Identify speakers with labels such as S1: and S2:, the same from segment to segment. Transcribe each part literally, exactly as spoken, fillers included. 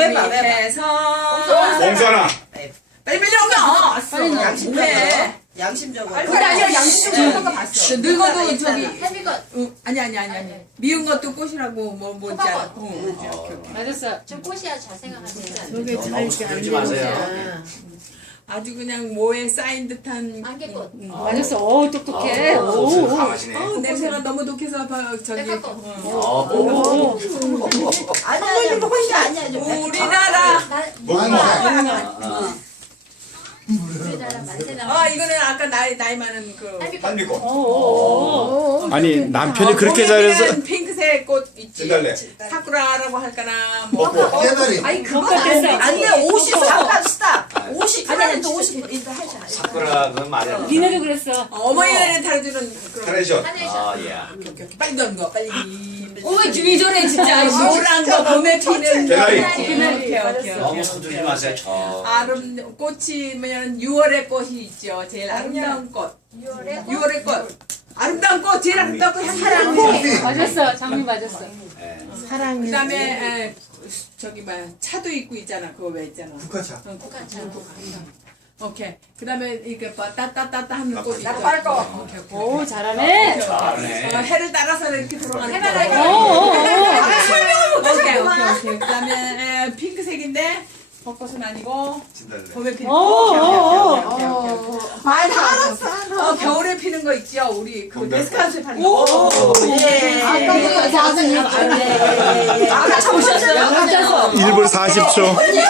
S1: 해봐, 해봐.
S2: 해서
S3: 봉선아.
S1: 빨리 빨리 오면.
S2: 빨리 넣어.
S1: 양심적으로.
S2: 해.
S1: 양심적으로.
S2: 그게 아니라 양심적으로 한거 봤어. 늙어도 저기
S4: 햄이가
S2: 응, 아니 아니 아니 아니. 미운 것도 꽃이라고 뭐 뭐지 않아.
S4: 호박꽃.
S2: 응, 오케이, 오케이, 오케이.
S4: 맞았어. 좀 꽃이야 잘 생각하세요.
S5: 저게 잘
S6: 너무
S5: 이렇게 안
S6: 그러지 마세요.
S5: 되는구나.
S2: 아주 그냥 모에 쌓인 듯한
S4: 안개꽃.
S2: 응.
S5: 맞았어. 어 똑똑해.
S6: 어,
S5: 오,
S6: 소스가
S5: 오.
S6: 강하시네.
S2: 어우, 냄새가 너무 독해서 봐, 저기
S4: 백합꽃.
S2: 응.
S6: 어,
S5: 오.
S1: 아니야, 아니야, 훨씬 아니야. 좀
S2: 우리나라
S4: 나
S3: 목마.
S4: 우리나라 만세나.
S2: 아 이거는 아까 나이 나이 많은 그
S4: 햄이꽃.
S3: 한미꽃.
S5: 오, 오, 오.
S7: 아니 남편이
S2: 어,
S7: 그렇게
S2: 보이는
S7: 잘해서
S2: 핑크색 꽃 있지.
S3: 진달래.
S2: 사쿠라라고 할까나 뭐.
S3: 벚꽃.
S1: 깨달이.
S5: 아니 그거 됐어.
S1: 아니야, 오십 잠깐 스탑.
S6: 아니,
S1: 오십
S2: 아니, 아니,
S1: 프로그램도 오십 일단 하자.
S6: 사쿠라 그건 말이야.
S5: 니네도 그랬어.
S2: 어, 어머니를 달아주는 그런.
S3: 카네이션.
S4: 카네이션.
S6: 아, 예.
S2: 오케이, 오케이. 빨리 넣은 거 빨리.
S5: 어머 주의조래 진짜.
S2: 노란 거 봄에 피는
S3: 개나리.
S2: 거. 오케이 오케이
S6: 너무
S2: 오케이.
S6: 서두르지 마세요. 저.
S2: 아름 꽃이 뭐냐면 유월의 꽃이 있죠. 제일 아름다운 꽃.
S4: 유월에
S2: 유월의 꽃. 아름다운 꽃 제일 아름다운 꽃 사랑해.
S5: 맞았어. 장미 맞았어.
S6: 예.
S5: 사랑해.
S2: 그다음에 에, 저기 뭐야 차도 있고 있잖아. 그거 왜 있잖아.
S3: 국화차.
S2: 응,
S4: 북한차.
S2: 오케이. 그다음에 이게 뭐 따따따따 하는 꽃이 있죠.
S1: 나팔 거.
S2: 오케이 오케이.
S5: 오 잘하네.
S6: 잘하네.
S2: 어, 해를 따라서 이렇게 돌아가는
S4: 해바라기.
S2: 거.
S5: 오, 오, 오.
S2: 오케이 오케이 오케이. 그다음에 에, 핑크색인데 벚꽃은 아니고
S3: 진달래.
S2: 봄에 피는
S5: 오, 오, 오.
S2: 오케이 오케이 오케이.
S1: 말 다 알았어.
S2: 어, 겨울에 피는 거 있죠. 우리 그
S3: 건달.
S2: 데스카우스 파는
S5: 오,
S2: 거.
S5: 오, 오.
S1: 예.
S5: 아까
S1: 예. 아까 참으셨어요?
S5: 맞았어.
S7: 일 분 사십 초.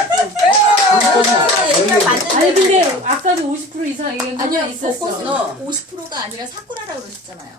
S5: 아니 근데 아까도 오십 퍼센트 이상 얘기한 거
S4: 아니요,
S5: 있었어.
S4: 벚꽃은 오십 퍼센트가 아니라 사쿠라라고 그러셨잖아요.